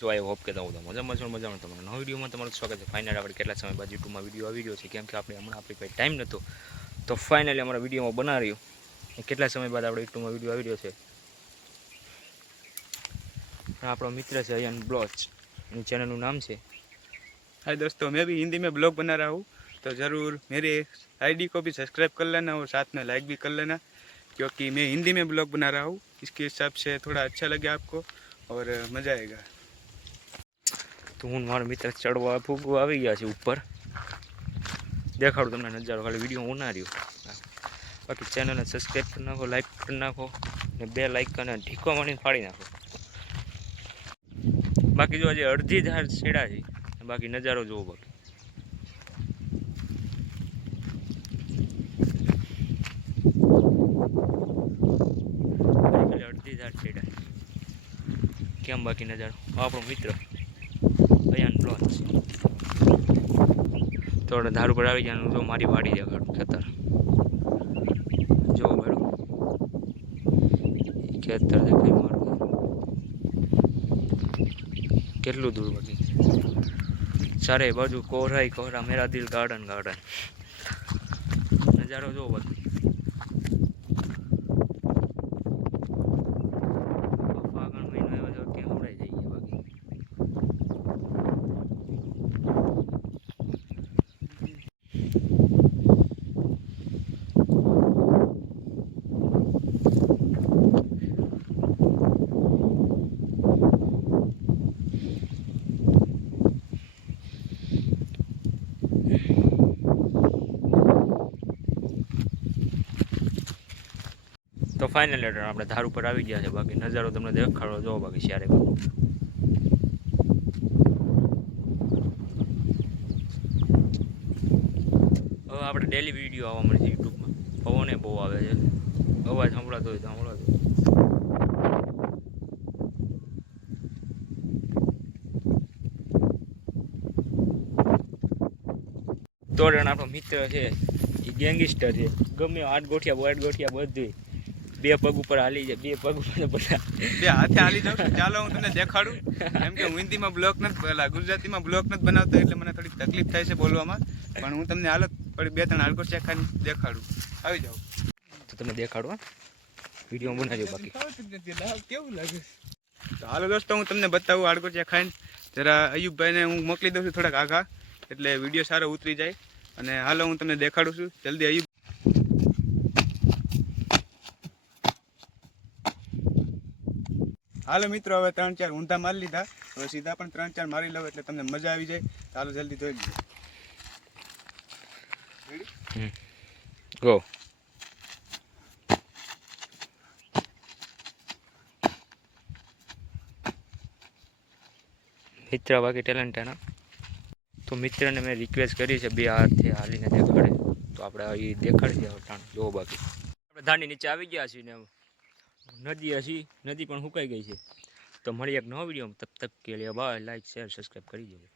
છો I hope કે તમે મજામાં છો મજામાં તમારા નવા વિડીયોમાં તમારું સ્વાગત છે ફાઇનલ આપણે કેટલા સમય બાદ યુટ્યુબમાં વિડીયો આવી રહ્યો છે કેમ કે આપણે હમણાં આપણી પાસે ટાઈમ નહોતો તો ફાઇનલી અમારા વિડીયોમાં બનાવ્યો અને કેટલા સમય બાદ આપણે યુટ્યુબમાં વિડીયો આવી રહ્યો છે અને આપણો મિત્ર છે અયન બ્લોચ એની ચેનલનું નામ છે हाय दोस्तों मैं भी हिंदी में ब्लॉग बना रहा हूँ तो ज़रूर मेरे आईडी को भी सब्सक्राइब कर लेना और साथ में लाइक भी कर लेना क्योंकि मैं हिंदी में ब्लॉग बना रहा हूँ इसके हिसाब से थोड़ा अच्छा लगे आपको और मज़ा आएगा તો હું મારા મિત્ર ચડવા ફૂગવા આવી ગયા છે ઉપર. દેખાડું તમને નજારો, ખાલી વીડિયો ઉનાર્યો બાકી ચેનલને સબસ્ક્રાઈબ કરી નાખો લાઈક કરી નાખો, ને બે લાઈક અને ઢીકો મારીને ફાડી નાખો. બાકી જો હજી અડધી ધાર છેડા છે બાકી નજારો જોવો બાકી. અડધી ધાર છેડા. કેમ બાકી નજારો? આપણો મિત્ર. અયાન બ્લોચ તો આપણે ધાર આવી જવાનું જો મારી વાડી જાય ખેતર. જો મેડમ ખેતર દેખાય મારું. કેટલું દૂર બાકી ચારે બાજુ કોહરાય કોહરા મેરા દિલ ગાર્ડન ગાર્ડન નજારો જો બાકી તો ફાઇનલ લેટર આપણે ધાર ઉપર આવી ગયા છે. બાકી નજારો તમને દેખાડો જોવો બાકી કરું. હવે આપણે ડેલી વીડિયો આવવા મળે છે યુટ્યુબમાં. પવને બહુ આવે છે. અવાજ સંભળાતો હોય સંભળાતો. તોરણ આપણો મિત્ર છે, એ ગેંગસ્ટર છે. ગમે આઠ ગોઠિયા આઠ ગોઠિયા બધું બે પગ ઉપર હાલી જાય બે પગ ઉપર બધા. બે હાથે હાલી જાઉં. ચાલો હું તમને દેખાડું. કેમ કે હું હિન્દીમાં બ્લોક નથી પેલા ગુજરાતીમાં બ્લોક નથી બનાવતો એટલે મને થોડીક તકલીફ થાય છે બોલવામાં. પણ હું તમને હાલત થોડી બે ત્રણ હાલકો ચાખાને દેખાડું. આવી જાઉં તો તમે દેખાડો હા. વીડિયો બનાવજો બાકી. કેવું લાગે તો હાલો દોસ્તો હું તમને બતાવું આડકોચિયા ખાઈને જરા અયુબભાઈને હું મોકલી દઉં છું થોડાક આઘા એટલે વીડિયો સારો ઉતરી જાય. અને હાલો હું તમને દેખાડું છું. જલ્દી અયુબ હાલો મિત્રો, હવે ત્રણ ચાર ઊંધા મારી લીધા. હવે સીધા પણ ત્રણ ચાર મારી લઉં એટલે તમને મજા આવી જાય. ચાલો જલ્દી ધોઈ લીધું. ગો મિત્ર બાકી ટેલેન્ટ એના તો મિત્રને મેં રિક્વેસ્ટ કરી છે બે હાથથી હાલીને દેખાડે. તો આપણે એ દેખાડી દે ટાણ. જોવો બાકી. આપણે ધાની નીચે આવી ગયા છીએ ને નદી હજી, નદી પણ સુકાઈ ગઈ છે. તો મળી એક નવો વીડિયો તબ તક કે લે બાય લાઈક શેર સબસ્ક્રાઈબ કરી દેજો.